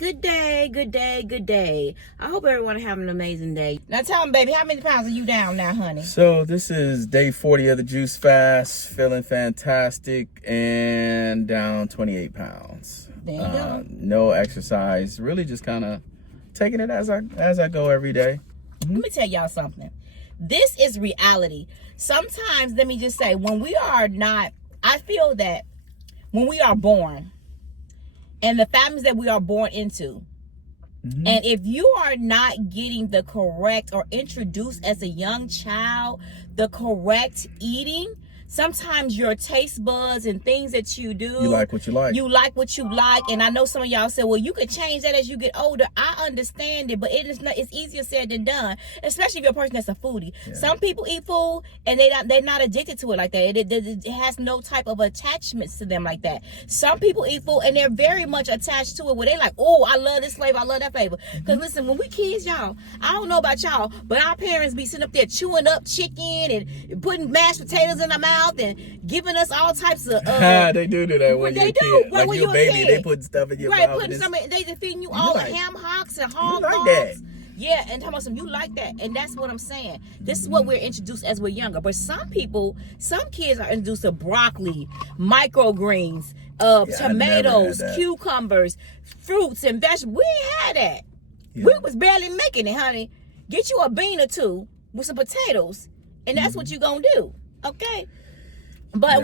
Good day, good day, good day. I hope everyone having an amazing day. Now tell them, baby, how many pounds are you down now, honey? So this is day 40 of the juice fast. Feeling fantastic and down 28 pounds. There you go. No exercise. Really just kind of taking it as I go every day. Let me tell y'all something. This is reality. Sometimes, let me just say, I feel that when we are born, and the families that we are born into, and if you are not getting the correct or introduced as a young child, the correct eating, sometimes your taste buds and things that you do. You like what you like. You like what you like. And I know some of y'all say, well, you can change that as you get older. I understand it, but it's easier said than done, especially if you're a person that's a foodie. Yeah. Some people eat food and they're not addicted to it like that. It has no type of attachments to them like that. Some people eat food and they're very much attached to it where they're like, oh, I love this flavor, I love that flavor. Because listen, when we kids, y'all, I don't know about y'all, but our parents be sitting up there chewing up chicken and putting mashed potatoes in their mouth and giving us all types of they do that when you're a kid. Right, like you're a baby, they put stuff in your mouth. Right, putting some. They just feeding you all the ham hocks and hog like dogs. that. Yeah, and talking about some, you like that, and that's what I'm saying. This is what we're introduced as we're younger. But some kids are introduced to broccoli, microgreens, tomatoes, cucumbers, fruits and vegetables. We ain't had that. Yeah. We was barely making it, honey. Get you a bean or two with some potatoes, and that's what you gonna do, okay? But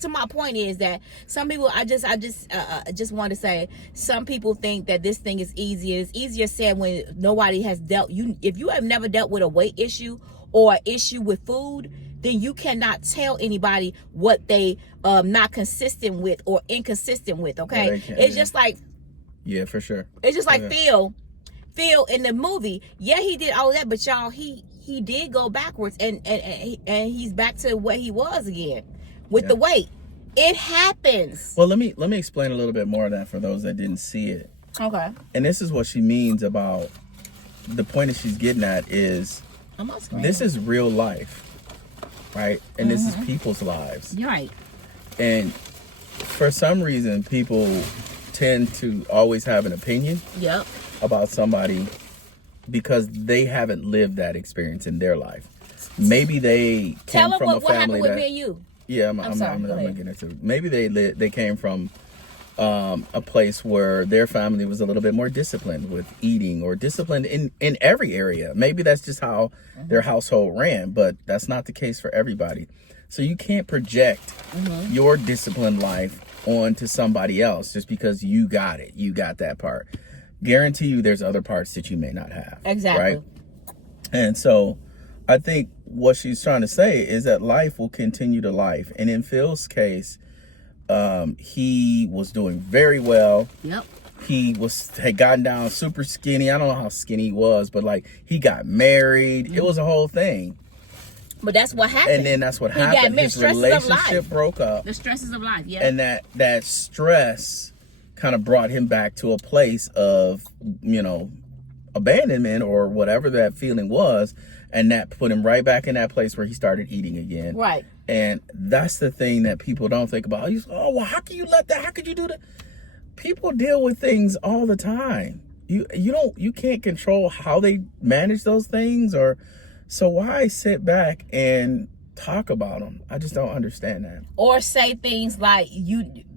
to my point is that some people, I just want to say, some people think that this thing is easy. It's easier said when nobody has if you have never dealt with a weight issue or an issue with food, then you cannot tell anybody what they not consistent with or inconsistent with. Okay, it's just like, yeah, for sure. It's just like Phil in the movie. Yeah, he did all that, but y'all, he did go backwards and he's back to what he was again. With the weight, it happens. Well, let me explain a little bit more of that for those that didn't see it. Okay. And this is what she means about the point that she's getting at is this is real life, right? And this is people's lives. You're right. And for some reason, people tend to always have an opinion about somebody because they haven't lived that experience in their life. Maybe they came from a family what happened with me and you. Yeah, I'm gonna get into it. Maybe they came from a place where their family was a little bit more disciplined with eating or disciplined in every area. Maybe that's just how their household ran, but that's not the case for everybody. So you can't project your disciplined life onto somebody else just because you got it. You got that part. Guarantee you there's other parts that you may not have. Exactly. Right? And so I think what she's trying to say is that life will continue to life. And in Phil's case, he was doing very well. Yep. He had gotten down super skinny. I don't know how skinny he was, but like he got married. It was a whole thing. But that's what happened. And then that's what happened. His relationship broke up. The stresses of life, yeah. And that stress kind of brought him back to a place of, abandonment or whatever that feeling was. And that put him right back in that place where he started eating again. Right. And that's the thing that people don't think about. Well, how can you let that? How could you do that? People deal with things all the time. You can't control how they manage those things, so why sit back and talk about them? I just don't understand that. Or say things like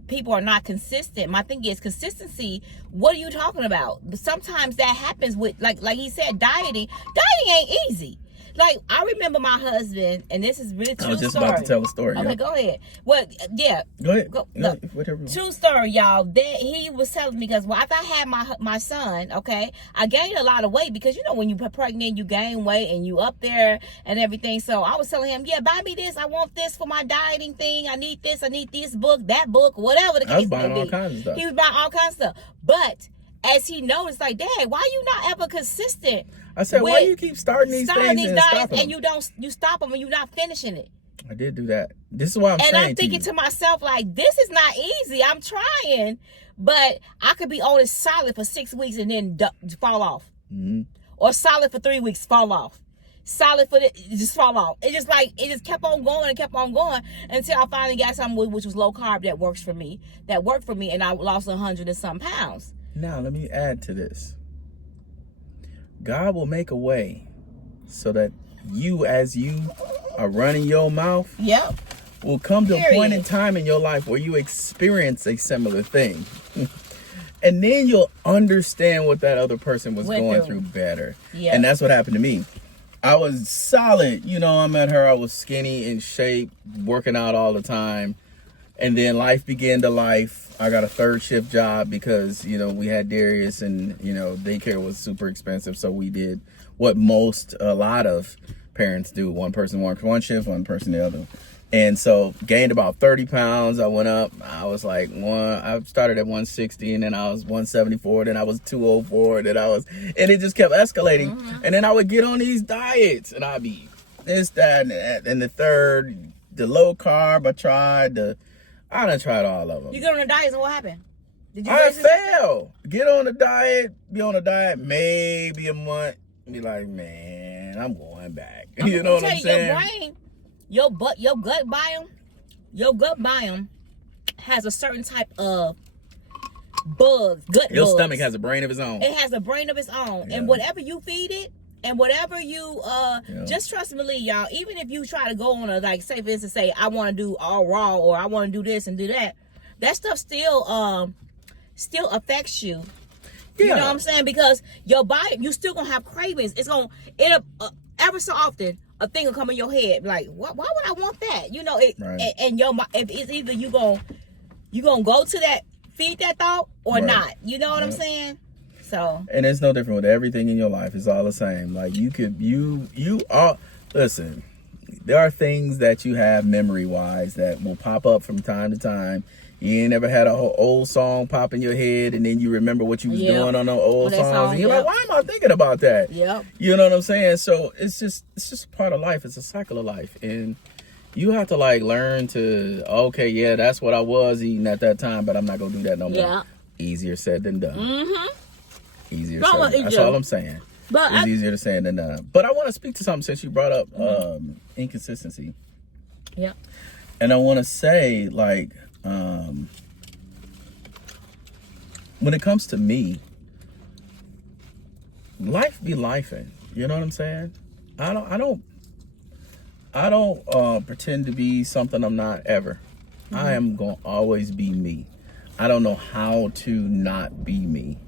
people are not consistent. My thing is consistency. What are you talking about? Sometimes that happens with like he said, dieting. Dieting ain't easy. Like, I remember my husband, and this is really true story. I was just about to tell a story. Okay, go ahead. Well, yeah. Go ahead. Whatever. True story, y'all. He was telling me, because after I had my son, okay, I gained a lot of weight because, when you're pregnant, you gain weight and you up there and everything. So I was telling him, buy me this. I want this for my dieting thing. I need this book, that book, whatever the case may be. I was buying all kinds of stuff. He was buying all kinds of stuff. But as he noticed, like, Dad, why you not ever consistent? I said, why do you keep starting these things and diets and you stop them and you're not finishing it? I did do that. This is what I'm saying. And I'm thinking to myself, like, this is not easy. I'm trying, but I could be on it solid for 6 weeks and then fall off, or solid for 3 weeks, fall off. Solid for just fall off. It just kept on going and kept on going until I finally got something which was low carb that worked for me, and I lost 100 and some pounds. Now, let me add to this. God will make a way so that you, as you are running your mouth, Yep. will come to a point in time in your life where you experience a similar thing. And then you'll understand what that other person was going through better. Yeah. And that's what happened to me. I was solid. You know, I met her. I was skinny, in shape, working out all the time. And then life began to life. I got a third shift job because, you know, we had Darius and, you know, daycare was super expensive. So we did what a lot of parents do. One person works one shift, one person the other. And so gained about 30 pounds. I went up. I was like I started at 160 and then I was 174. Then I was 204. And it just kept escalating. Mm-hmm. And then I would get on these diets and I'd be this, that, and that. And the third, the low carb, I done tried all of them. You get on the diet, and what happened? Did you? I fail. Get on the diet, be on the diet maybe a month, be like, man, I'm going back. You know what I'm saying? Your brain, your gut biome has a certain type of bugs. Your stomach has a brain of its own. It has a brain of its own, and whatever you feed it. And whatever you, just trust and believe, y'all. Even if you try to go on a, say, for instance, say, I want to do all raw or I want to do this and do that, that stuff still affects you. Yeah. You know what I'm saying? Because your body, you still going to have cravings. Every so often, a thing will come in your head. Like, why would I want that? You know, right. And if it's either you going to go to that, feed that thought or not. You know what I'm saying? So, and it's no different with everything in your life. It's all the same. Like listen, there are things that you have memory wise that will pop up from time to time. You ain't never had a whole old song pop in your head and then you remember what you was doing on the old songs. And you're like, why am I thinking about that? Yep. You know what I'm saying? So it's just part of life. It's a cycle of life. And you have to learn to, okay, yeah, that's what I was eating at that time, but I'm not going to do that no more. Yeah. Easier said than done. Mm-hmm. Easier said. That's all I'm saying. But it's easier to say than done. But I want to speak to something since you brought up inconsistency. Yeah. And I want to say, when it comes to me, life be lifing. You know what I'm saying? I don't pretend to be something I'm not ever. Mm-hmm. I am gonna always be me. I don't know how to not be me.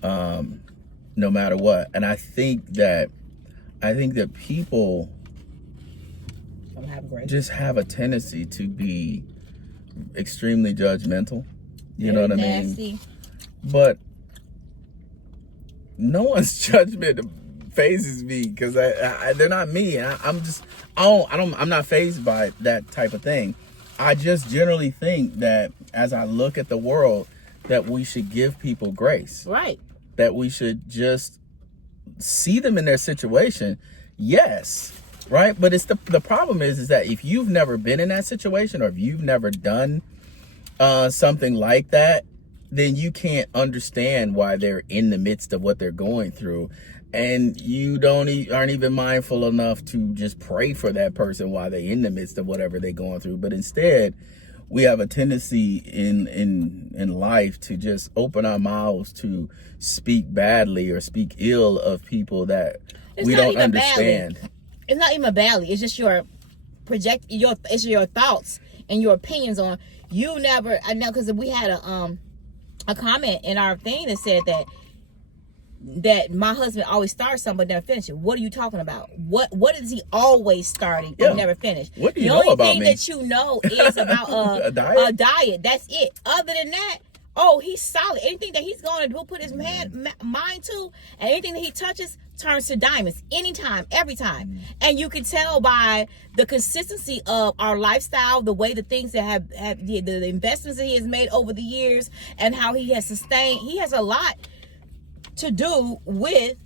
No matter what. And I think that people just have a tendency to be extremely judgmental. You know what I mean? But no one's judgment phases me because they're not me. I'm not fazed by that type of thing. I just generally think that as I look at the world, that we should give people grace. Right. That we should just see them in their situation. Yes. Right. But it's the problem is that if you've never been in that situation or if you've never done something like that, then you can't understand why they're in the midst of what they're going through. And you aren't even mindful enough to just pray for that person while they're in the midst of whatever they're going through. But instead, we have a tendency in life to just open our mouths to speak badly or speak ill of people that we don't understand. Badly. It's not even badly. It's just your thoughts and your opinions on you. Never. I know because we had a comment in our thing that said that my husband always starts something but never finishes. What are you talking about? What is he always starting and never finished? What do you know about me? The only thing that you know is about a diet. A diet. That's it. Other than that, he's solid. Anything that he's going to put his mind to, and anything that he touches turns to diamonds. Anytime, every time. And you can tell by the consistency of our lifestyle, the way the things that have the investments that he has made over the years, and how he has sustained. He has a lot to do with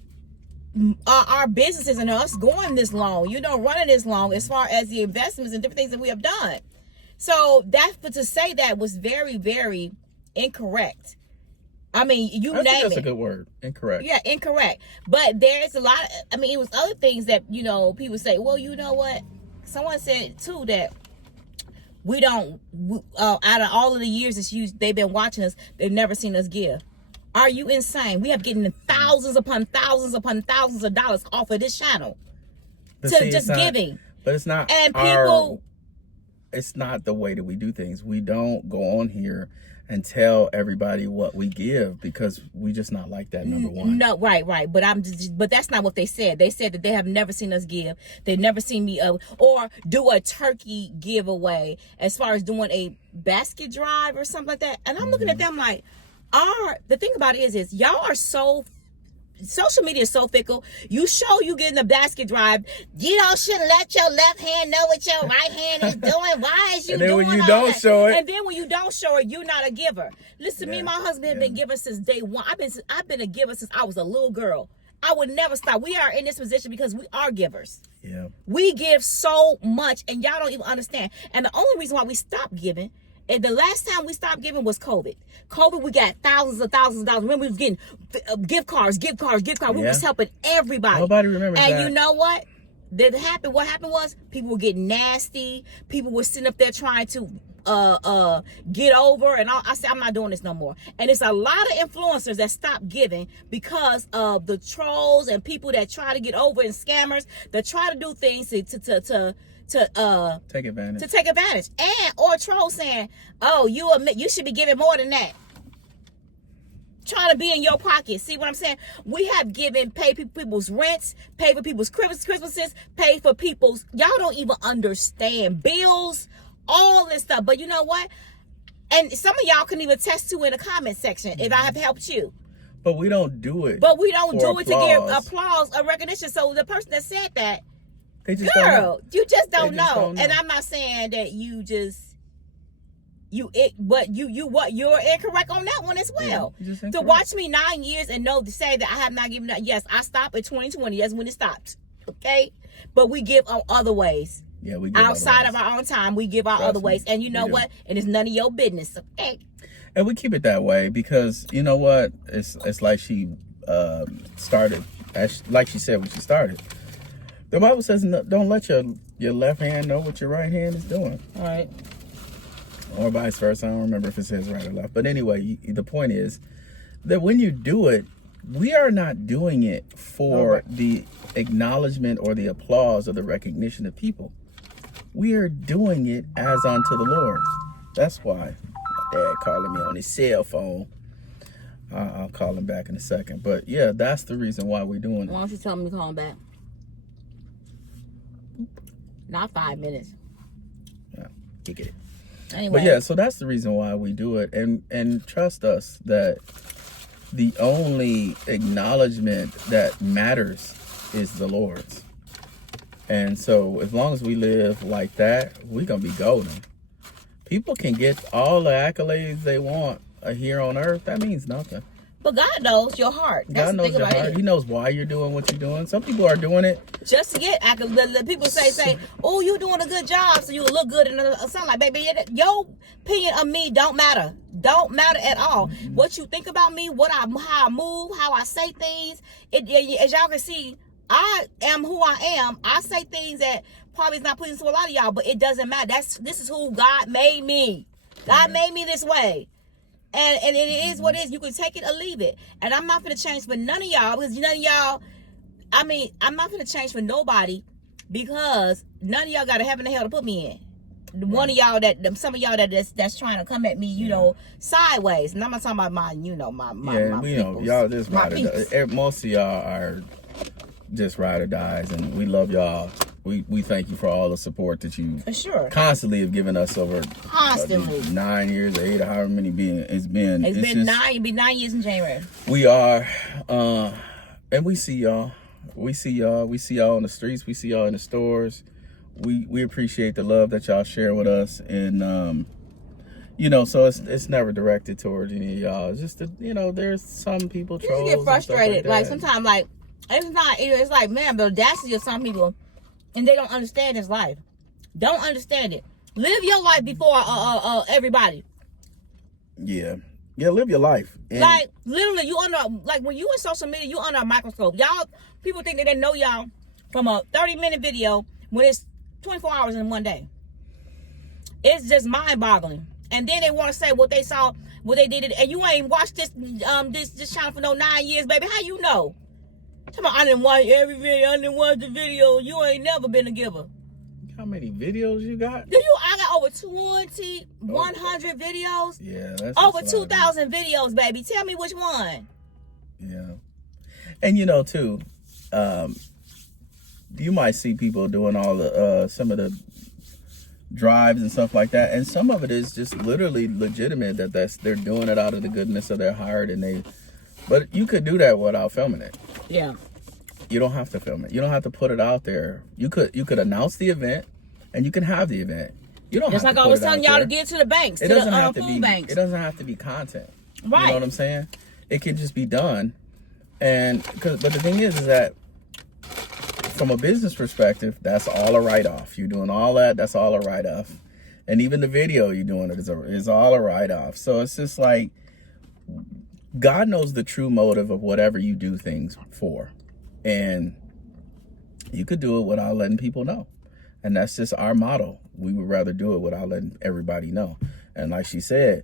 our businesses and us going this long, running this long, as far as the investments and different things that we have done. So to say that was very, very incorrect. I mean, that's a good word. Incorrect. Yeah, incorrect. But there's a lot it was other things that, people say, well, you know what? Someone said too that we don't, out of all of the years they've been watching us, they've never seen us give. Are you insane? We have getting thousands upon thousands upon thousands of dollars off of this channel giving. But it's not. And people, it's not the way that we do things. We don't go on here and tell everybody what we give because we just not like that. Number one. No, right. But that's not what they said. They said that they have never seen us give. They've never seen me or do a turkey giveaway as far as doing a basket drive or something like that. And I'm looking at them like, the thing about it is y'all are so. Social media is so fickle. You show you getting the basket drive. You shouldn't let your left hand know what your right hand is doing. Why is you doing all that? And then when you don't show it. And then when you don't show it, you're not a giver. Listen, me and my husband have been givers since day one. I've been a giver since I was a little girl. I would never stop. We are in this position because we are givers. Yeah. We give so much and y'all don't even understand. And the only reason why we stopped giving, and the last time we stopped giving was COVID. We got thousands of dollars. Remember, we was getting gift cards. We was helping everybody. Nobody remembers that. And you know what? What happened was people were getting nasty. People were sitting up there trying to get over. And I said, I'm not doing this no more. And it's a lot of influencers that stopped giving because of the trolls and people that try to get over and scammers that try to do things to take advantage and or troll saying, oh, you should be giving more than that, trying to be in your pocket. See what I'm saying? We have paid people's rents, paid for people's Christmases, paid for people's, y'all don't even understand, bills, all this stuff. But you know what, and some of y'all can even attest to in the comment section if I have helped you. But we don't do it to give applause or recognition. So the person that said that, girl, you just don't know. And I'm not saying that you're incorrect on that one as well. Yeah, to watch me 9 years and to say that I have not given up. Yes, I stopped at 2020. That's when it stopped. Okay, but we give on other ways. Yeah, we give outside of our own time. We give our other ways, and you know what? And it's none of your business. Okay. And we keep it that way because you know what? It's like she started, like she said when she started. The Bible says, don't let your left hand know what your right hand is doing. All right. Or vice versa. I don't remember if it says right or left. But anyway, the point is that when you do it, we are not doing it for the acknowledgement or the applause or the recognition of people. We are doing it as unto the Lord. That's why my dad calling me on his cell phone. I'll call him back in a second. But yeah, that's the reason why we're doing it. Why don't you tell me to call him back? Not 5 minutes. Yeah, you get it. Anyway. But yeah, so that's the reason why we do it. And trust us that the only acknowledgement that matters is the Lord's. And so as long as we live like that, we're going to be golden. People can get all the accolades they want here on earth. That means nothing. But God knows your heart. God knows your heart. He knows why you're doing what you're doing. Some people are doing it just to get accolades. People say, "Oh, you're doing a good job, so you look good." And something like, baby, your opinion of me don't matter. Don't matter at all. Mm-hmm. What you think about me, how I move, how I say things. As y'all can see, I am who I am. I say things that probably is not pleasing to a lot of y'all, but it doesn't matter. This is who God made me. God made me this way. And it is what it is. You can take it or leave it. And I'm not going to change for none of y'all. Because none of y'all, I'm not going to change for nobody. Because none of y'all got a heaven and hell to put me in. One of y'all some of y'all that's trying to come at me, sideways. And I'm not talking about my y'all just ride or die. Most of y'all are just ride or dies. And we love y'all. We thank you for all the support that you constantly have given us over 9 years, 8, or however many it's been. It's been 9. It'll be 9 years in January. We are, and we see y'all. We see y'all. We see y'all on the streets. We see y'all in the stores. We appreciate the love that y'all share with us, and so it's never directed towards any of y'all. It's just that there's some people trolls. You get frustrated, like sometimes, like it's not. It's like, man, the audacity of some people. And they don't understand this life. Don't understand it. Live your life before everybody. Yeah, live your life. And like literally, when you in social media, you under a microscope. Y'all, people think that they know y'all from a 30-minute video when it's 24 hours in one day. It's just mind-boggling. And then they want to say what they saw what they did it, and you ain't watched this channel for no 9 years, baby. How you know? Come on, I didn't watch every video. I didn't watch the video. You ain't never been a giver. How many videos you got? I got over 100 videos. Yeah, that's over 2,000 videos, baby. Tell me which one. Yeah, and you know too, you might see people doing all the some of the drives and stuff like that, and some of it is just literally legitimate they're doing it out of the goodness of their heart, but you could do that without filming it. Yeah. You don't have to film it. You don't have to put it out there. You could announce the event, and you can have the event. You don't. Just have like to I was put it telling out y'all there. to get to the banks, It to doesn't the have to food be. banks. It doesn't have to be content. Right. You know what I'm saying? It can just be done, but the thing is that from a business perspective, that's all a write-off. You're doing all that. That's all a write-off, and even the video you're doing it is all a write-off. So it's just like God knows the true motive of whatever you do things for, and you could do it without letting people know. And that's just our motto. We would rather do it without letting everybody know. And like she said,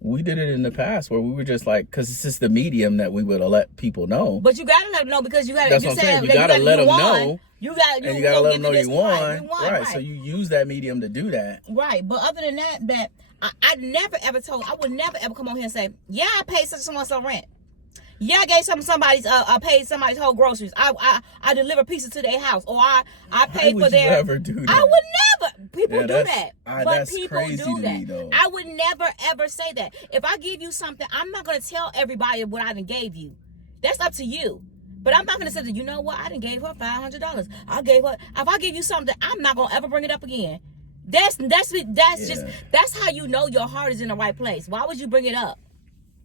we did it in the past where we were just like, because it's just the medium that we would let people know. But you got to let them know, because you got to. That's what I'm saying. You got to let them know. You got to let them know you won. Right. So you use that medium to do that. Right. But other than that, I never ever I would never ever come on here and say, yeah, I paid such and someone some rent. Yeah, I gave I paid somebody's whole groceries. I deliver pieces to their house, or I paid for their. Why would you ever do that? I would never. People do that, but that's people crazy do to that. me, though. I would never ever say that. If I give you something, I'm not gonna tell everybody what I done gave you. That's up to you. But I'm not gonna say that. You know what? I done gave her $500. I gave her. If I give you something, I'm not gonna ever bring it up again. That's how you know your heart is in the right place. Why would you bring it up?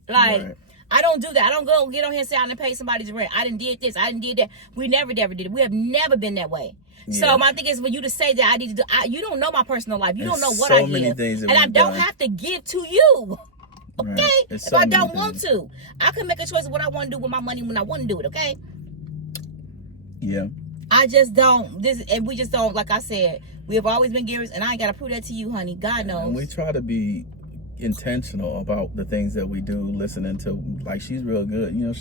Like. Right. I don't do that. I don't go get on here and say I didn't pay somebody's rent. I didn't did this. I didn't did that. We never did it. We have never been that way. Yeah. So my thing is for you to say that I need to do. You don't know my personal life. You don't know what I give, and I don't have to give to you. Okay, right. If I don't want to, I can make a choice of what I want to do with my money when I want to do it. Okay. Yeah. I just don't. And we just don't. Like I said, we have always been givers, and I ain't got to prove that to you, honey. God knows. And we try to be intentional about the things that we do, listening to, like, she's real good, you know,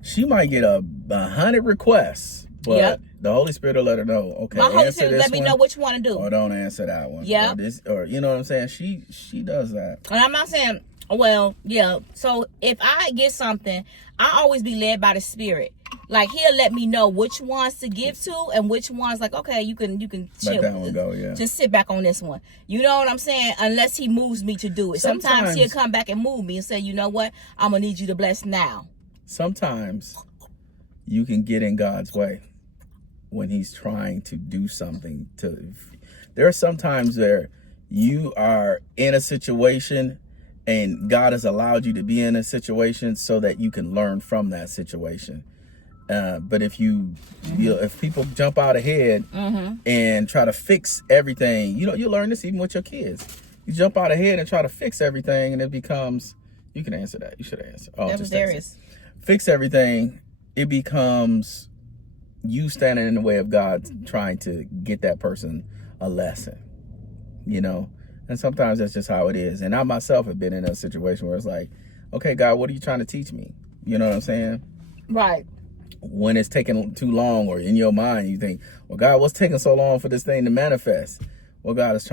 she might get 100 requests, but the Holy Spirit will let her know, okay, my Holy Spirit let me know which one to do, or don't answer that one, or you know what I'm saying. She does that. And I'm not saying, well, yeah, so if I get something, I always be led by the Spirit. Like, he'll let me know which ones to give to, and which ones, like, okay, you can chill. Let that one go, yeah. Just sit back on this one. You know what I'm saying? Unless he moves me to do it. Sometimes he'll come back and move me and say, you know what? I'm going to need you to bless now. Sometimes you can get in God's way when he's trying to do something. There are some times where you are in a situation and God has allowed you to be in a situation so that you can learn from that situation. But if if people jump out ahead and try to fix everything, you learn this even with your kids. You jump out ahead and try to fix everything, and it becomes, you can answer that. You should answer. Oh, that was Darius. Fix everything. It becomes you standing in the way of God trying to get that person a lesson, And sometimes that's just how it is. And I myself have been in a situation where it's like, okay, God, what are you trying to teach me? You know what I'm saying? Right. When it's taking too long, or in your mind you think, well, God, what's taking so long for this thing to manifest? Well, God is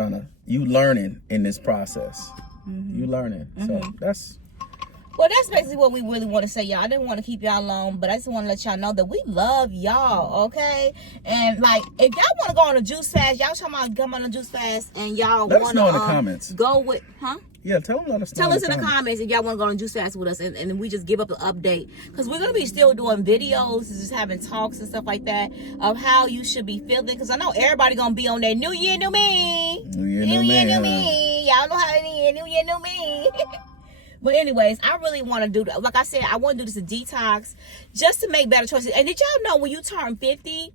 you learning in this process. You learning. So that's basically what we really want to say, y'all. I didn't want to keep y'all long, but I just want to let y'all know that we love y'all, okay? And, like, if y'all want to go on a juice fast, y'all talking about come on a juice fast, and y'all let us know in the comments. Go with, Yeah, tell us in the comments if y'all want to go on a juice fast with us, and we just give up the update, because we're going to be still doing videos, just having talks and stuff like that of how you should be feeling, because I know everybody going to be on that New Year, New Me. New Year, New Me. Y'all know how it is. New Year, New Me. But anyways, I really want to do that. Like I said, I want to do this a detox just to make better choices. And did y'all know when you turn 50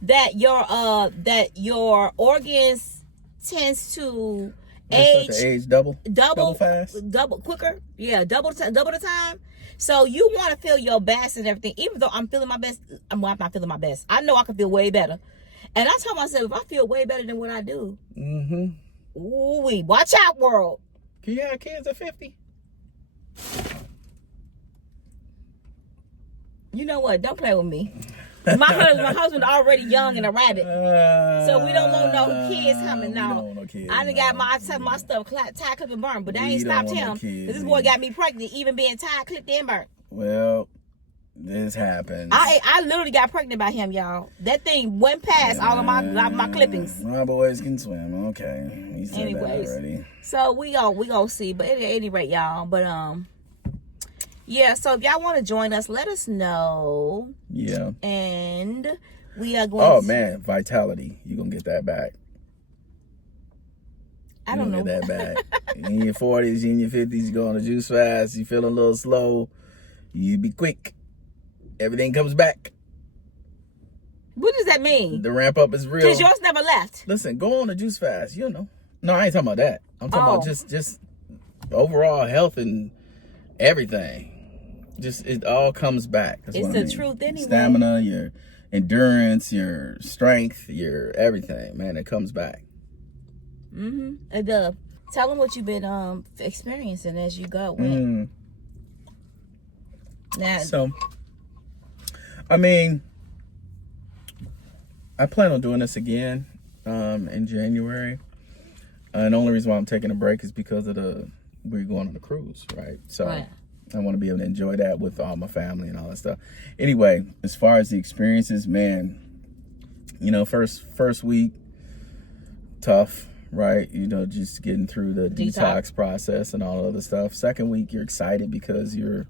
that your organs tends to age double fast, double quicker? Yeah, double the time. So you want to feel your best and everything. Even though I'm feeling my best, I'm not feeling my best. I know I can feel way better. And I told myself, if I feel way better than what I do, ooh, watch out, world. Can you have kids at 50? You know what? Don't play with me. My husband already young and a rabbit, so we don't want no kids coming now. No I done got my stuff tie clip and burn, but that ain't stopped him. Cause this boy got me pregnant, even being tie clipped and burnt. Well, this happens. I literally got pregnant by him, y'all. That thing went past all of my clippings. My boys can swim. Okay, he said anyways, that already. So we gonna see, but at any rate, y'all. But yeah, so if y'all want to join us, let us know. Yeah. And we are going Oh, man. Vitality. You're going to get that back. I don't know. Get that back. In your 40s, in your 50s, you go on a juice fast. You feel a little slow. You be quick. Everything comes back. What does that mean? The ramp up is real. Because yours never left. Listen, go on a juice fast. You know. No, I ain't talking about that. I'm talking about just overall health and everything. Just it all comes back. That's it's the truth anyway. Stamina, your endurance, your strength, your everything, man, it comes back. It does. Tell them what you've been experiencing as you go. Now, so, I mean, I plan on doing this again in January. And the only reason why I'm taking a break is because of we're going on a cruise, right? So. Right. I want to be able to enjoy that with all my family and all that stuff. Anyway, as far as the experiences, man, you know, first week, tough, right? You know, just getting through the detox process and all other stuff. Second week, you're excited because you're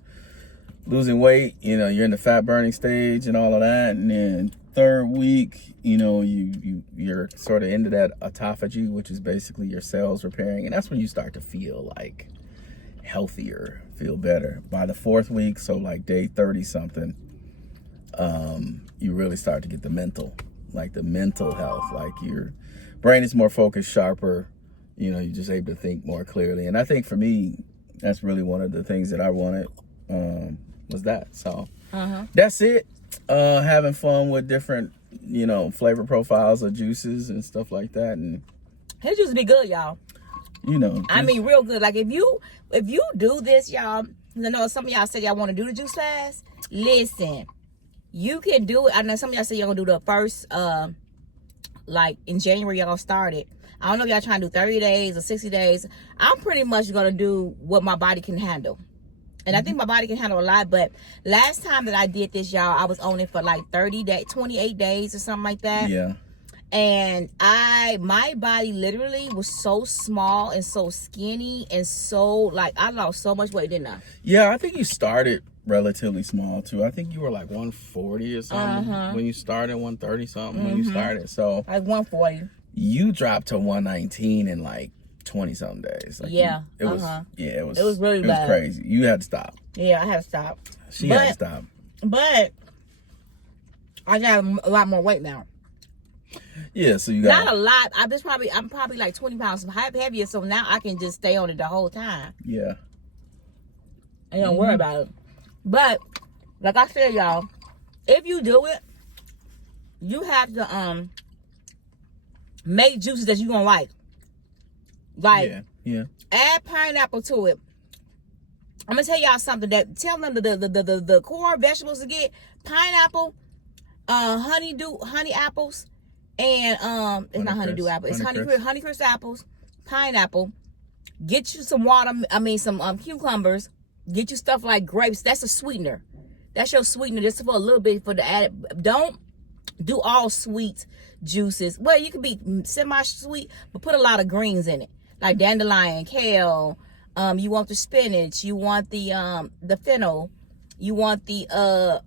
losing weight. You know, you're in the fat burning stage and all of that. And then third week, you know, you're sort of into that autophagy, which is basically your cells repairing. And that's when you start to feel like healthier, feel better. By the fourth week, so like day 30 something, you really start to get the mental health, like your brain is more focused, sharper, you know, you're just able to think more clearly. And I think for me, that's really one of the things that I wanted, was that. So that's it. Having fun with different, you know, flavor profiles of juices and stuff like that. And his juice be good, y'all. You know, I mean, real good. Like if you do this, y'all, I know some of y'all said y'all want to do the juice fast. Listen, you can do it. I know some of y'all said y'all gonna do the first, like in January y'all gonna start it. I don't know if y'all trying to do 30 days or 60 days. I'm pretty much gonna do what my body can handle. And I think my body can handle a lot. But last time that I did this, y'all, I was on it for like 28 days or something like that. Yeah. And my body literally was so small and so skinny and so, like, I lost so much weight, didn't I? Yeah, I think you started relatively small too. I think you were like 140 or something when you started, 130 something when you started. So like 140. You dropped to 119 in like 20 something days. Like it was really bad. It was crazy. You had to stop. Yeah, I had to stop. She had to stop. But I got a lot more weight now. Yeah, so you got not a lot. I'm probably like 20 pounds heavier, so now I can just stay on it the whole time. Yeah. I don't worry about it. But like I said, y'all, if you do it, you have to make juices that you gonna like. Like add pineapple to it. I'm gonna tell y'all something that tell them the core vegetables to get: pineapple, honey apples. And it's not honeydew apple. It's honeycrisp apples, pineapple. Get you some some cucumbers. Get you stuff like grapes. That's a sweetener. That's your sweetener. Just for a little bit for the added. Don't do all sweet juices. Well, you can be semi-sweet, but put a lot of greens in it, like dandelion, kale. You want the spinach. You want the fennel. You want the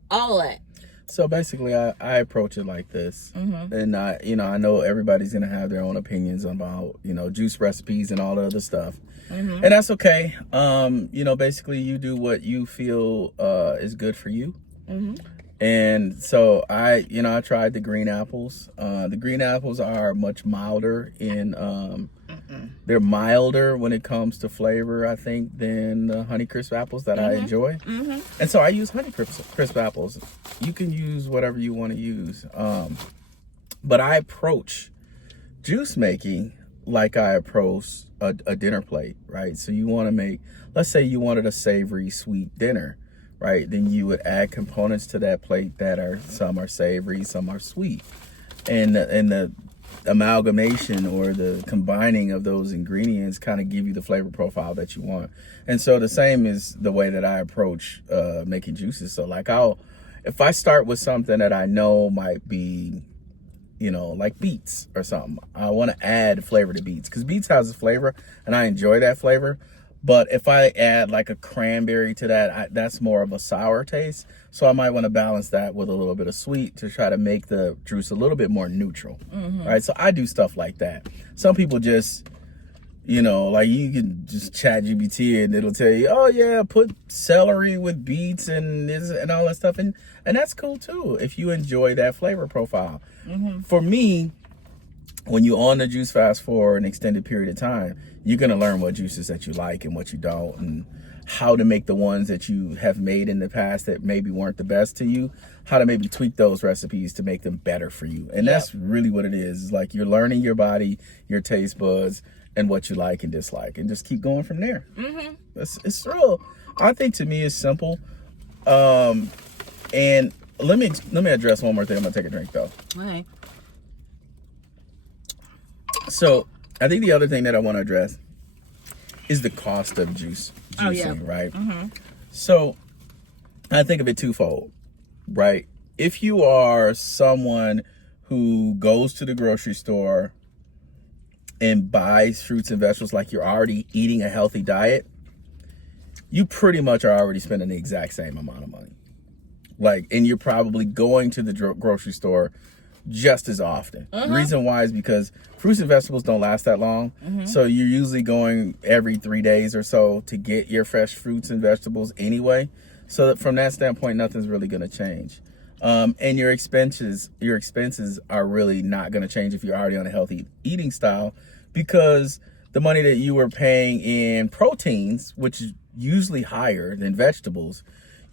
all that. So basically, I approach it like this, and I know everybody's gonna have their own opinions about juice recipes and all the other stuff, and that's okay. Basically, you do what you feel is good for you, and so I tried the green apples. The green apples are much milder in they're milder when it comes to flavor, I think, than the Honeycrisp apples that I enjoy. And so I use Honeycrisp apples. You can use whatever you want to use. But I approach juice making like I approach a dinner plate, right? So you want to make, let's say you wanted a savory, sweet dinner, right? Then you would add components to that plate that are, some are savory, some are sweet. And the amalgamation or the combining of those ingredients kind of give you the flavor profile that you want. And so the same is the way that I approach making juices. So like if I start with something that I know might be, you know, like beets or something, I want to add flavor to beets because beets has a flavor and I enjoy that flavor. But if I add like a cranberry to that, that's more of a sour taste. So I might want to balance that with a little bit of sweet to try to make the juice a little bit more neutral, right? So I do stuff like that. Some people just, you know, like you can just chat GPT and it'll tell you, oh yeah, put celery with beets and this and all that stuff. And that's cool too, if you enjoy that flavor profile. For me, when you're on the juice fast for an extended period of time, you're going to learn what juices that you like and what you don't, and how to make the ones that you have made in the past that maybe weren't the best to you, how to maybe tweak those recipes to make them better for you. And that's really what it is. It's like you're learning your body, your taste buds, and what you like and dislike, and just keep going from there. It's real. I think to me it's simple. And let me address one more thing. I'm going to take a drink though. Okay. So I think the other thing that I want to address is the cost of juicing, right? So I think of it twofold, right? If you are someone who goes to the grocery store and buys fruits and vegetables like you're already eating a healthy diet, you pretty much are already spending the exact same amount of money. Like, and you're probably going to the grocery store just as often. The reason why is because fruits and vegetables don't last that long. So you're usually going every 3 days or so to get your fresh fruits and vegetables anyway. So that from that standpoint, nothing's really going to change. And your expenses are really not going to change if you're already on a healthy eating style, because the money that you were paying in proteins, which is usually higher than vegetables,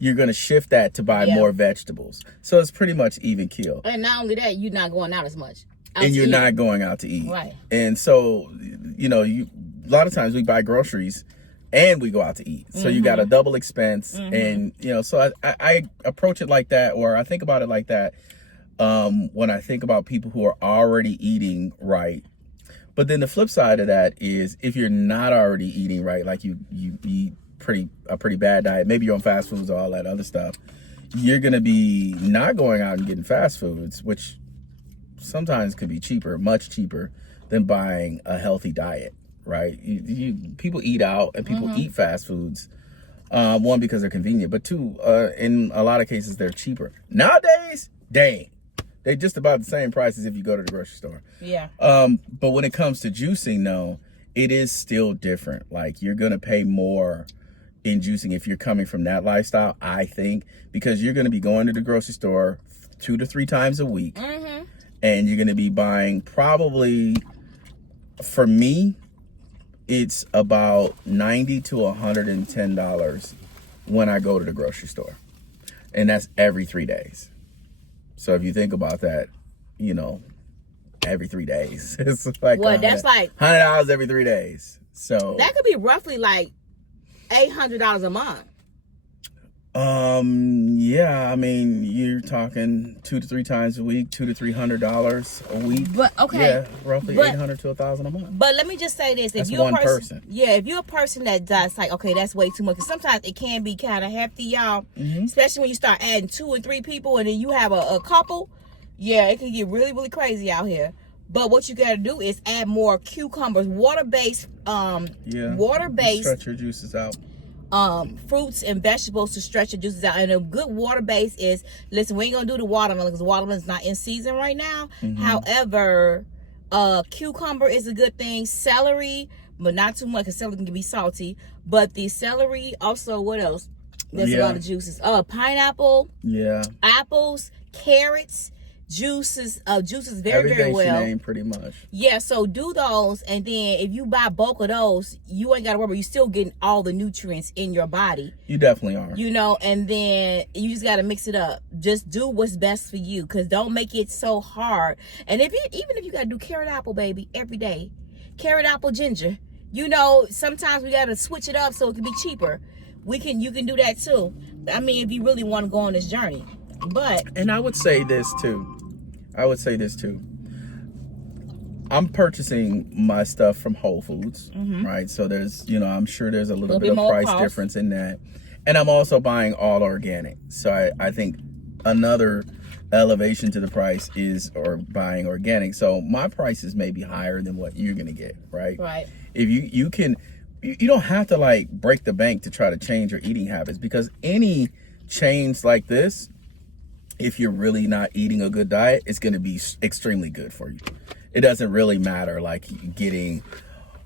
you're going to shift that to buy more vegetables. So it's pretty much even keel. And not only that, you're not going out as much. And you're not going out to eat. Right. And so, you know, a lot of times we buy groceries and we go out to eat. So you got a double expense. And, you know, so I approach it like that, or I think about it like that when I think about people who are already eating right. But then the flip side of that is if you're not already eating right, like you eat a pretty bad diet, maybe you're on fast foods, all that other stuff, you're going to be not going out and getting fast foods, which sometimes could be cheaper, much cheaper than buying a healthy diet, right? People eat out and people eat fast foods, one, because they're convenient, but two, in a lot of cases they're cheaper nowadays. Dang, they're just about the same price as if you go to the grocery store. But when it comes to juicing, no, it is still different. Like, you're going to pay more in juicing if you're coming from that lifestyle, I think, because you're going to be going to the grocery store 2 to 3 times a week. And you're going to be buying, probably, for me, it's about $90 to $110 when I go to the grocery store. And that's every 3 days. So if you think about that, you know, every 3 days, it's like, well, that's like $100 every 3 days. So that could be roughly like $800 a month. Yeah, I mean, you're talking 2 to 3 times a week, $200 to $300 a week. But okay, yeah, roughly $800 to $1,000 a month. But let me just say this: that's if you're one a person, yeah, if you're a person that does like, okay, that's way too much. Because sometimes it can be kind of hefty, y'all. Especially when you start adding 2 and 3 people, and then you have a couple. Yeah, it can get really, really crazy out here. But what you got to do is add more cucumbers, water-based, stretch your juices out. Fruits and vegetables to stretch your juices out. And a good water base is, listen, we ain't gonna do the watermelon because the watermelon's not in season right now. However, cucumber is a good thing. Celery, but not too much because celery can be salty. But the celery, also, what else? There's a lot of juices. Pineapple, apples, carrots. Juices very, very well. Everything she named, pretty much. Yeah, so do those, and then if you buy bulk of those, you ain't got to worry. You're still getting all the nutrients in your body. You definitely are. You know, and then you just got to mix it up. Just do what's best for you, because don't make it so hard. And even if you got to do carrot apple, baby, every day. carrot, apple, ginger. You know, sometimes we gotta switch it up so it can be cheaper. You can do that too. I mean, if you really want to go on this journey. And I would say this too. I'm purchasing my stuff from Whole Foods, right? So there's, I'm sure there's a little bit of price difference in that. And I'm also buying all organic. So I think another elevation to the price is buying organic. So my prices may be higher than what you're going to get, right? Right. If you don't have to like break the bank to try to change your eating habits, because any change like this, if you're really not eating a good diet, it's going to be extremely good for you. It doesn't really matter like getting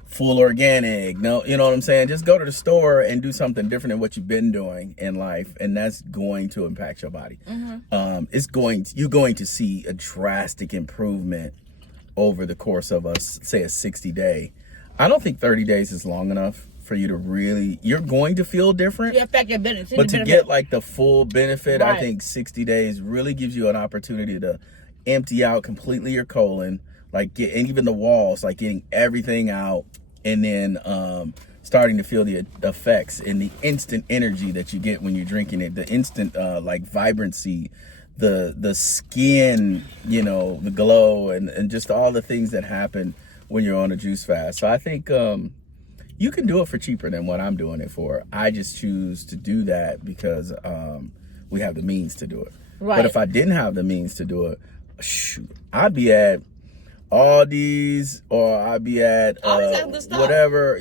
full organic. No, you know what I'm saying? Just go to the store and do something different than what you've been doing in life, and that's going to impact your body. You're going to see a drastic improvement over the course of a 60-day. I don't think 30 days is long enough for you to really, you're going to feel different. Yeah, affect your benefit. But to get like the full benefit, right. I think 60 days really gives you an opportunity to empty out completely your colon, and even the walls, like getting everything out, and then starting to feel the effects and the instant energy that you get when you're drinking it, the instant vibrancy, the skin, the glow, and just all the things that happen when you're on a juice fast. So I think you can do it for cheaper than what I'm doing it for. I just choose to do that because we have the means to do it. Right. But if I didn't have the means to do it, shoot, I'd be at Aldi's or I'd be at whatever.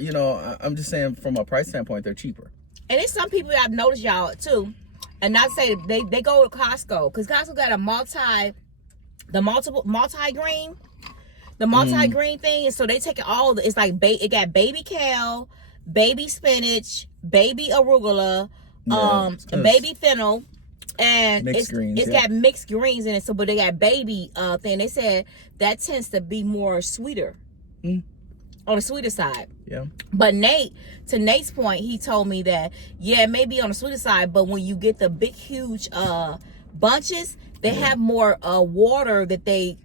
I'm just saying from a price standpoint, they're cheaper. And it's some people I've noticed, y'all, too. And not say they go to Costco, because Costco got a multi-grain. The multi-green thing, and so they take it's like it got baby kale, baby spinach, baby arugula, baby fennel, and it's got mixed greens in it. So, but they got baby thing. They said that tends to be more sweeter, on the sweeter side. Yeah. But to Nate's point, he told me that it may be on the sweeter side, but when you get the big huge bunches, they have more water that they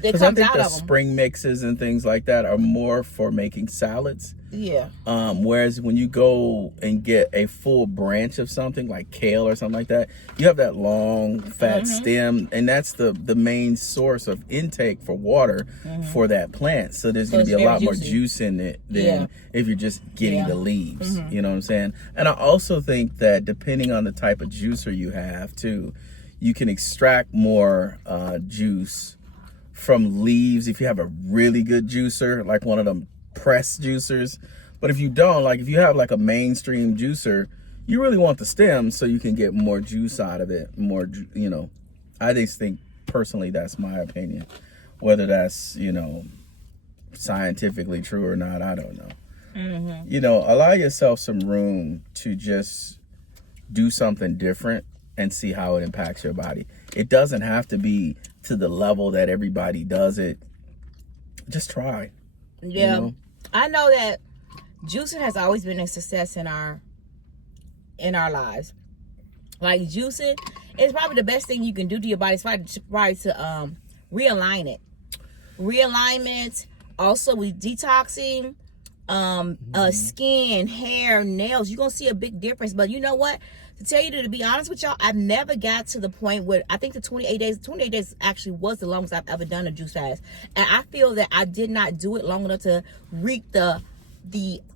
Because I think the spring mixes and things like that are more for making salads. Yeah. Whereas when you go and get a full branch of something like kale or something like that, you have that long fat stem, and that's the main source of intake for water for that plant. So there's going to be a lot more juice in it than if you're just getting the leaves. You know what I'm saying? And I also think that depending on the type of juicer you have too, you can extract more juice from leaves if you have a really good juicer, like one of them press juicers. But if you don't, like if you have like a mainstream juicer, you really want the stem so you can get more juice out of it. I just think personally that's my opinion. Whether that's scientifically true or not, I don't know. Allow yourself some room to just do something different and see how it impacts your body. It doesn't have to be to the level that everybody does it. Just try. Yeah. I know that juicing has always been a success in our lives. Like juicing is probably the best thing you can do to your body. It's probably to realign it. Realignment. Also with detoxing, skin, hair, nails. You're gonna see a big difference. But you know what? To tell you to be honest with y'all, I've never got to the point where I think the 28 days actually was the longest I've ever done a juice fast. And I feel that I did not do it long enough to reap the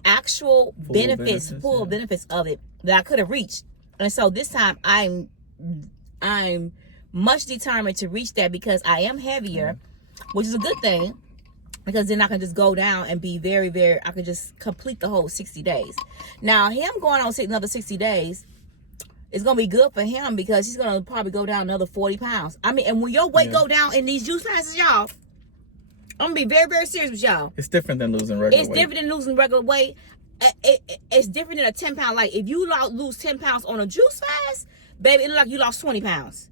actual full benefits of it that I could have reached. And so this time I'm much determined to reach that because I am heavier, which is a good thing. Because then I can just go down and be very, very, I can just complete the whole 60 days. Now, him going on another 60 days, it's going to be good for him because he's going to probably go down another 40 pounds. I mean, and when your weight go down in these juice fasts, y'all, I'm going to be very, very serious with y'all. It's different than losing regular weight. It's different than losing regular weight. It's different than a 10-pound. Like, if you lose 10 pounds on a juice fast, baby, it look like you lost 20 pounds.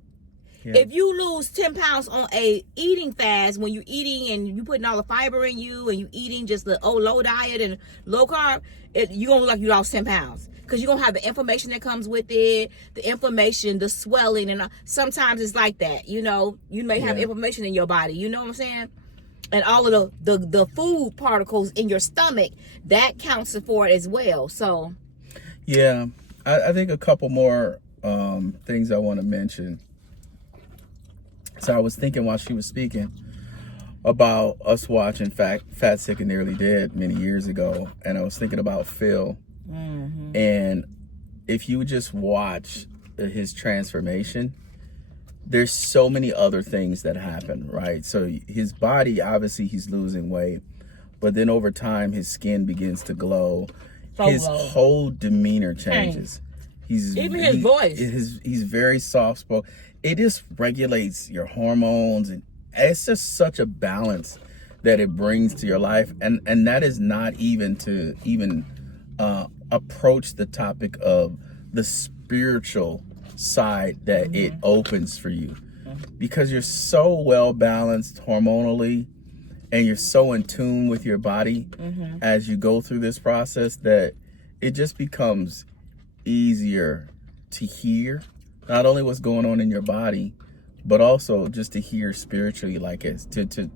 Yeah. If you lose 10 pounds on a eating fast, when you're eating and you putting all the fiber in you and you eating just the low diet and low carb, you're going to look like you lost 10 pounds. Because you're going to have the inflammation that comes with it, the inflammation, the swelling. And sometimes it's like that. You may have inflammation in your body. You know what I'm saying? and all of the food particles in your stomach, that counts for it as well. So yeah, I think a couple more things I want to mention. So I was thinking while she was speaking about us watching Fat, Sick, and Nearly Dead many years ago, and I was thinking about Phil. And if you would just watch his transformation, there's so many other things that happen, right? So his body, obviously he's losing weight, but then over time his skin begins to glow. His whole demeanor changes. Even his voice. He's very soft spoken. It just regulates your hormones, and it's just such a balance that it brings to your life. And that is not even to approach the topic of the spiritual side that it opens for you, because you're so well balanced hormonally and you're so in tune with your body as you go through this process that it just becomes easier to hear not only what's going on in your body, but also just to hear spiritually, like it's to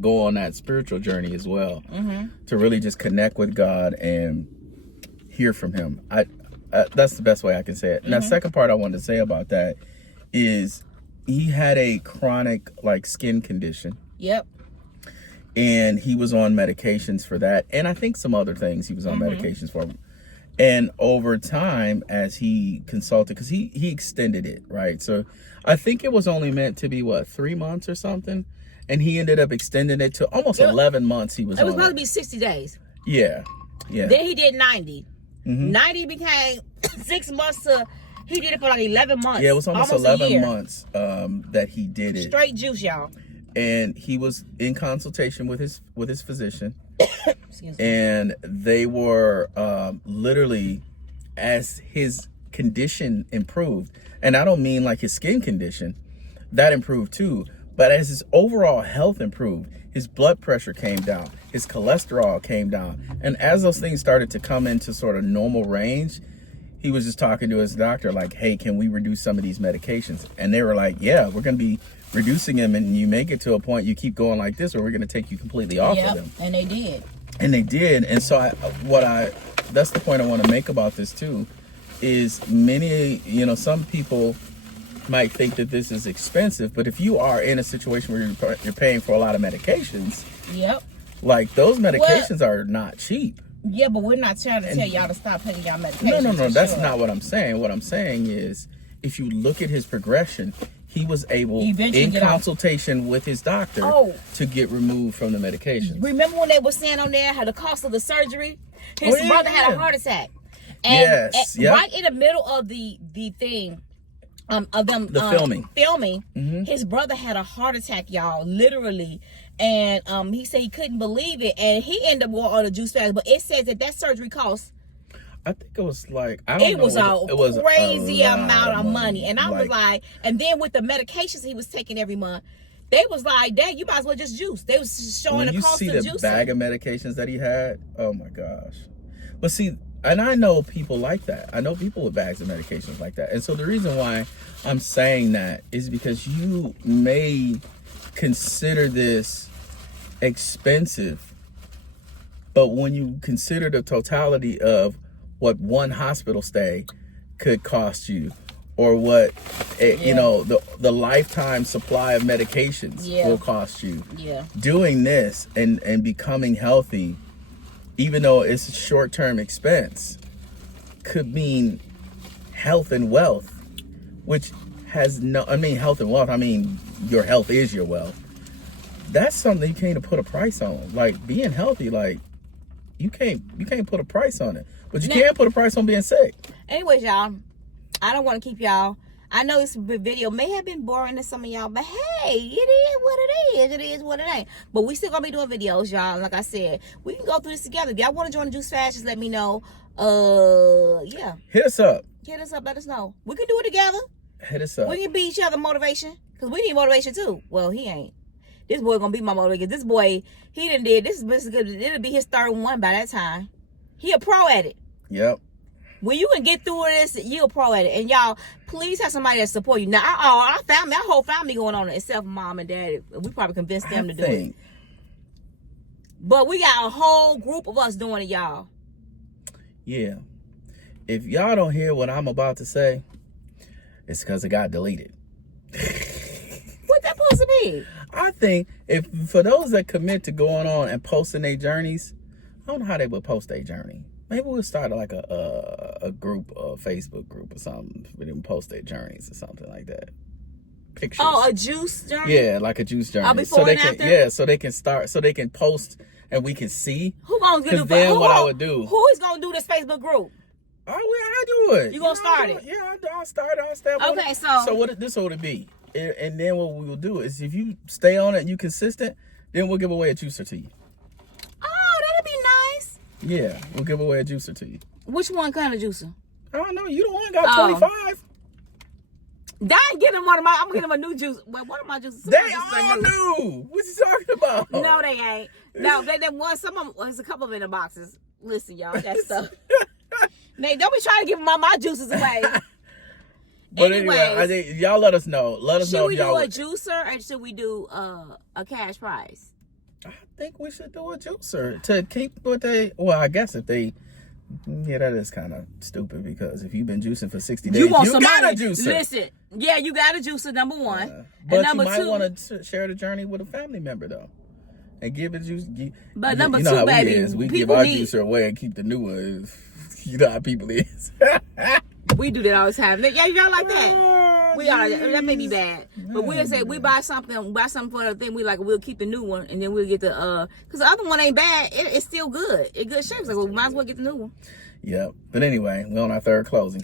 go on that spiritual journey as well, to really just connect with God and hear from him. That's the best way I can say it. Now, second part I wanted to say about that is he had a chronic skin condition. Yep. And he was on medications for that, and I think some other things he was on medications for. And over time, as he consulted, because he extended it, right? So I think it was only meant to be 3 months or something, and he ended up extending it to almost 11 months. It was supposed to be 60 days. Yeah. Then he did 90. 90 became 6 months to. He did it for 11 months. Yeah, it was almost 11 months that he did it. Straight juice, y'all. And he was in consultation with his physician. Excuse me. And they were literally, as his condition improved, and I don't mean his skin condition, that improved too, but as his overall health improved, his blood pressure came down, his cholesterol came down, and as those things started to come into sort of normal range, he was just talking to his doctor hey, can we reduce some of these medications? And they were like, yeah, we're going to be reducing them, and you make it to a point you keep going like this, or we're going to take you completely off of them. And they did. And so that's the point I want to make about this too, is many, some people might think that this is expensive, but if you are in a situation where you're paying for a lot of medications, those medications are not cheap. Yeah, but we're not trying to tell y'all to stop taking y'all medications. No, that's not what I'm saying. What I'm saying is, if you look at his progression, he was able, in consultation with his doctor, to get removed from the medications. Remember when they were saying on there how the cost of the surgery? His brother had a heart attack. And, right in the middle of the thing, of them filming, his brother had a heart attack, y'all, literally. And he said he couldn't believe it, and he ended up going on a juice fast. But it says that surgery cost, I think it was it was a crazy amount of money. And I was like, and then with the medications he was taking every month, they was like, Dad, you might as well just juice. They was showing the cost of juicing. You see the bag of medications that he had? Oh my gosh. But see, and I know people like that. I know people with bags of medications like that. And so the reason why I'm saying that is because you may consider this expensive, but when you consider the totality of what one hospital stay could cost you, or what the lifetime supply of medications will cost you, doing this and becoming healthy, even though it's a short-term expense, could mean health and wealth, which has health and wealth, your health is your wealth. That's something you can't put a price on. Being healthy, you can't put a price on it. But you can put a price on being sick. Anyways, y'all, I don't want to keep y'all. I know this video may have been boring to some of y'all, but hey, it is what it is. It is what it ain't. But we still gonna be doing videos, y'all. Like I said, we can go through this together. If y'all want to join the Juice Fast, just let me know. Yeah. Hit us up. Let us know. We can do it together. Hit us up. We can be each other motivation, because we need motivation too. Well, he ain't. This boy gonna be my motivation. This boy, he done did this. It'll be his third one by that time. He a pro at it. Yep. When you can get through this, you a pro at it. And y'all, please have somebody that support you. Now, our whole family going on it, except mom and dad. We probably convinced them to do it. But we got a whole group of us doing it, y'all. Yeah. If y'all don't hear what I'm about to say, it's because it got deleted. What that supposed to be? I think if for those that commit to going on and posting their journeys, I don't know how they would post their journey. Maybe we'll start like a group, a Facebook group or something for them to post their journeys or something like that. Pictures. Oh, a juice journey? Yeah, like a juice journey. Before so they and can, after? yeah, so they can start, so they can post and we can see. Who gonna do? Then what I would do? Who is gonna do this Facebook group? Oh, I do it. You gonna start it? Yeah, I'll start it. I'll step on it. Okay, so This would it be? And then what we will do is if you stay on it and you consistent, then we'll give away a juicer to you. Oh, that'd be nice. Yeah, we'll give away a juicer to you. Which one kind of juicer? I don't know. You the one got 25. I ain't getting one of my. I'm getting them a new juice. Well, one of my juices. They all new. What you talking about? No, they ain't. No, they want some of them. There's a couple of them in the boxes. Listen, y'all, that stuff. They don't be trying to give my juices away. But anyway, I think y'all let us know. Let us know if y'all. Should we do a juicer or should we do a cash prize? I think we should do a juicer to keep what they. Well, I guess if they. Yeah, that is kind of stupid because if you've been juicing for 60 days, you got a juicer. Listen, yeah, you got a juicer, number one. But and number you might two, want to share the journey with a family member though, and give it juice. But number you know two, how baby, we give our juicer away and keep the new one. You know how people is. We do that all the time. Yeah, y'all like that. We are. That may be bad, but we'll say we buy something for the thing. We'll keep the new one, and then we'll get the because the other one ain't bad. It's still good. It's good shape. So we might as well get the new one. Yep. But anyway, we're on our third closing.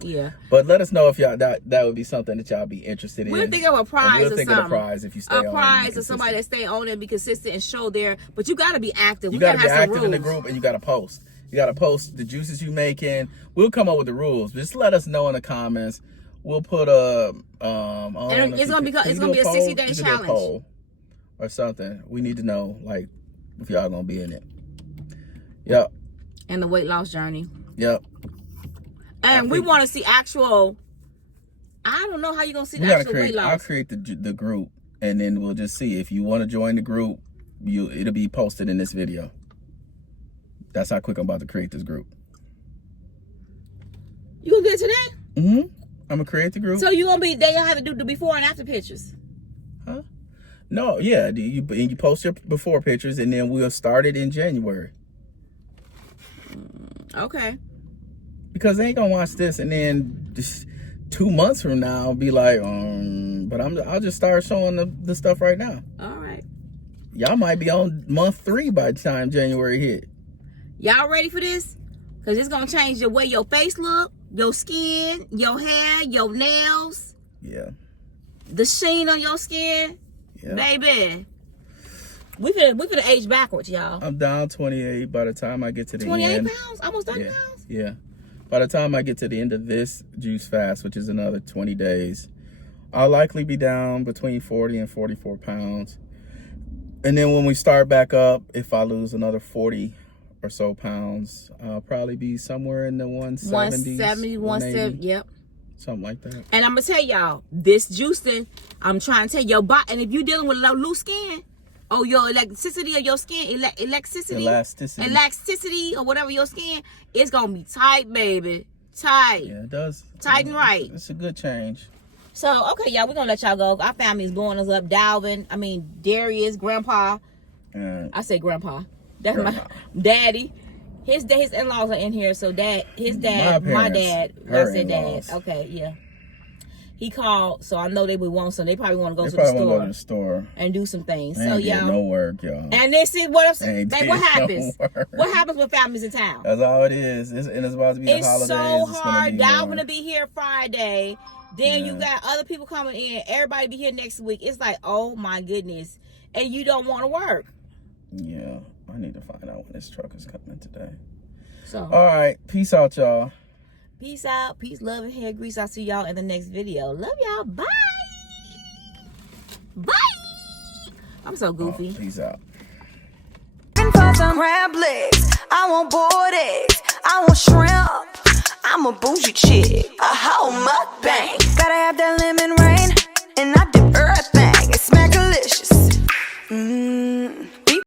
Yeah. But let us know if y'all that would be something that y'all be interested in. We'll think of a prize. We'll think of a prize if you stay on. A prize or somebody that stay on and be consistent and show there. But you got to be active. You got to be active in the group, and you got to post. You got to post the juices you making. We'll come up with the rules. Just let us know in the comments. We'll put a and it's gonna be a 60-day challenge poll or something. We need to know like if y'all gonna be in it. Yep. And the weight loss journey. Yep. And we want to see actual. I don't know how you gonna see the actual weight loss. I'll create the group, and then we'll just see if you want to join the group. It'll be posted in this video. That's how quick I'm about to create this group. You gonna get it today? Mm-hmm. I'm gonna create the group. So you gonna be? They gonna have to do the before and after pictures. Huh? No, yeah. You post your before pictures, and then we'll start it in January. Okay. Because they ain't gonna watch this, and then just 2 months from now, be like, but I'll just start showing the stuff right now. All right. Y'all might be on month 3 by the time January hit. Y'all ready for this? Because it's going to change the way your face look, your skin, your hair, your nails. Yeah. The sheen on your skin. Yeah. Baby. We finna age backwards, y'all. I'm down 28 by the time I get to the 28 end. 28 pounds? Almost 30 pounds? Yeah. By the time I get to the end of this juice fast, which is another 20 days, I'll likely be down between 40 and 44 pounds. And then when we start back up, if I lose another 40 or so pounds, I'll probably be somewhere in the 170s. 170, 170, yep. Something like that. And I'm going to tell y'all, this juicing, I'm trying to tell your body, and if you're dealing with loose skin, or your elasticity of your skin, elasticity, or whatever your skin, it's going to be tight, baby. Tight. Yeah, it does. Tight and right. It's a good change. So, okay, y'all, we're going to let y'all go. Our family is blowing us up. Darius, Grandpa. I say Grandpa. That's my daddy. His in-laws are in here, so his dad, my dad. I said dad. Okay, yeah. He called, so I know they would want some. They probably want to go to the store and do some things. So y'all, no work, y'all. And they see what happens. What happens when families in town? That's all it is. And it's about to be the holidays. It's so hard. Y'all gonna be here Friday. Then you got other people coming in. Everybody be here next week. It's like, oh my goodness, and you don't want to work. Yeah, I need to find out when this truck is coming today. So, all right, peace out, y'all. Peace out. Peace, love, and hair grease. I'll see y'all in the next video. Love y'all. Bye. Bye. I'm so goofy. Peace out. For some crab legs, I want boiled eggs, I want shrimp. I'm a bougie chick, a whole mukbang. Gotta have that lemon rain, and I dip everything. It's smackalicious.